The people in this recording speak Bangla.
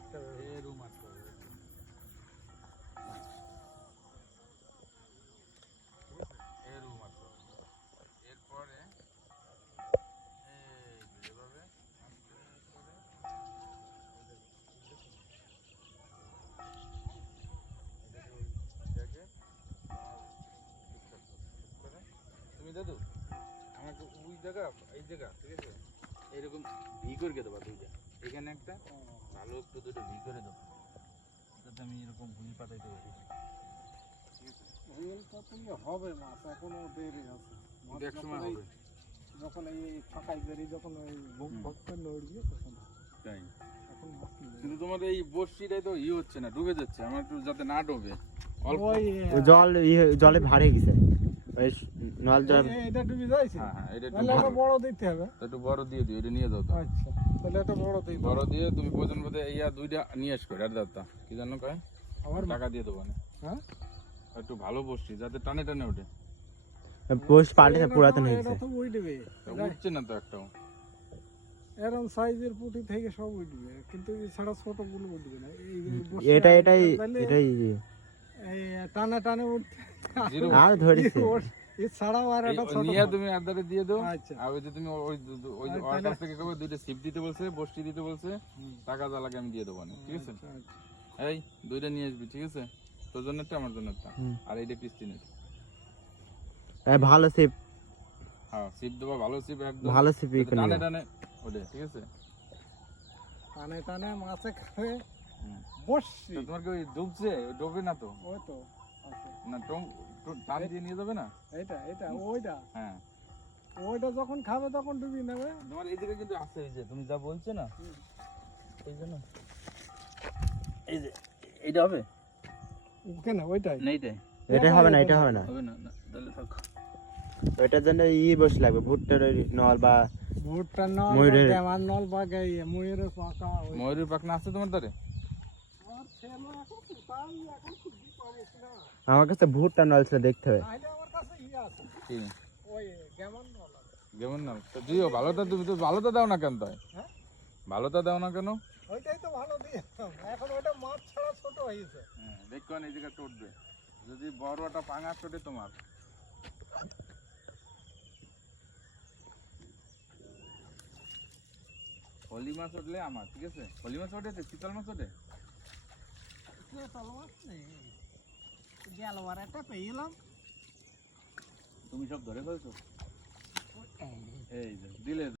মারতে হবে, এরু মারতে হবে। এরু মারতে হবে। এরপরে এভাবে আস্তে করে এটাকে তুমি দাদু আমাকে ওই জায়গা এই জায়গা ঠিক আছে এইরকম ভি করে দেবো দুইটা, এখানে একটা ভালো একটু দুটো ভি করে দেবো যাতে আমি এরকম ভুলি পাতাইতে পারি। রিয়েলটা তো হবে মাছ, এখনো দেরি আছে। এক সময় হবে যখন এই ফাঁকাই বেরি যখন ওই ভক্তের নড়বে তখন তাই। এখন মাছ নেই। কিন্তু তোমার এই বর্ষিটাই তো হচ্ছে না, ডুবে যাচ্ছে। আমার একটু যাতে না ডুবে অল্প। ওই জল জলে ভারে গেছে ওই নল জল। এটা ডুবে যাইছে। হ্যাঁ হ্যাঁ, এটা তাহলে একটা বড় দিতে হবে। একটু বড় দিয়ে দিও, এটা নিয়ে যাও তো। আচ্ছা, তাহলে একটা বড় দিই। বড় দিয়ে তুমি প্রয়োজন বোধে ইয়া দুইটা নিয়ে আসবে আর দাদা কি জানো কয় আমার টাকা দিয়ে দেবো না। হ্যাঁ, একটু ভালো বসছি যাতে টানে টানে ওঠে। পোস্ট পাল্টে পুরাতন হয়ে এটা গেছে। তো উঠবে, উঠছে না তো একটাও। এরকম সাইজের পুঁটি থেকে সব উঠবে, কিন্তু এছাড়া ছোট গুলো উঠবে না। এটাই এটাই এটাই এই টানা টানে উঠতে আর ধরেছে এছাড়াও আর একটা ছোট নিয়ে তুমি আদারে দিয়ে দাও। আচ্ছা, আর ওই যে তুমি ওই ওই ওর কাছ থেকে কবে দুইটা সিপ দিতে বলছে, বসটি দিতে বলছে, টাকা যা লাগে আমি দিয়ে দেবো না, ঠিক আছে? এই দুইটা নিয়ে আসবি, ঠিক আছে? তোর জন্য একটা আমার জন্য একটা, আর এইটা ক্রিস্টিনের। ভালো সিপ। হ্যাঁ সিপ দেবো, ভালো সিপ একদম ভালো সিপ টানে টানে ওঠে, ঠিক আছে? টানে টানে মাছে খাবে বসছি। তোমার কি ওই ডুবছে? ডুবে না তো? ওই তো আছে না টান দিয়ে নিয়ে যাবে না? এটা এটা ওইটা হ্যাঁ, ওইটা যখন খাবে তখন ডুবি নেবে। তোমার এইদিকে কিন্তু আছে, এই যে তুমি যা বলছো না, এই জন্য এই যে এইটা হবে কেন ওইটাই না, এইটাই এটা হবে না, এটা হবে না। হবে না, না তাহলে থাক। ওইটার জন্য বসে লাগবে ভুট্টার ওই নল বা ভুট্টার নল, ময়ূরের। আমার নল বাগাই ময়ূরের পাকা। ময়ূরের পাখনা আছে তোমার দ্বারে? আমার ছেলে এখন কোথায়, এখন খুঁজে পাবো কিনা। আমার কাছে ভুট্টার নল ছিল, দেখতে হবে। তাহলে আমার কাছে আছে কি ওই কেমন নল আছে। যেমন না তো দিও ভালোটা, তুমি তো ভালোটা দাও না কেন? তাই হ্যাঁ, ভালোটা দাও না কেন? ওইটাই তো ভালো দিয়ে এখন ওইটা মাছ ছাড়া ছোট হয়েছে। হ্যাঁ দেখো এই জায়গা টুটবে, যদি বড় একটা পাঙা ছোটে তোমার। হলি মাছ উঠলে আমার, ঠিক আছে? হলি মাছ ওঠে, শীতল মাছ ওঠে। গেল আর একটা পেয়েলাম। তুমি সব ধরে ফেলছো, এই যে দিলে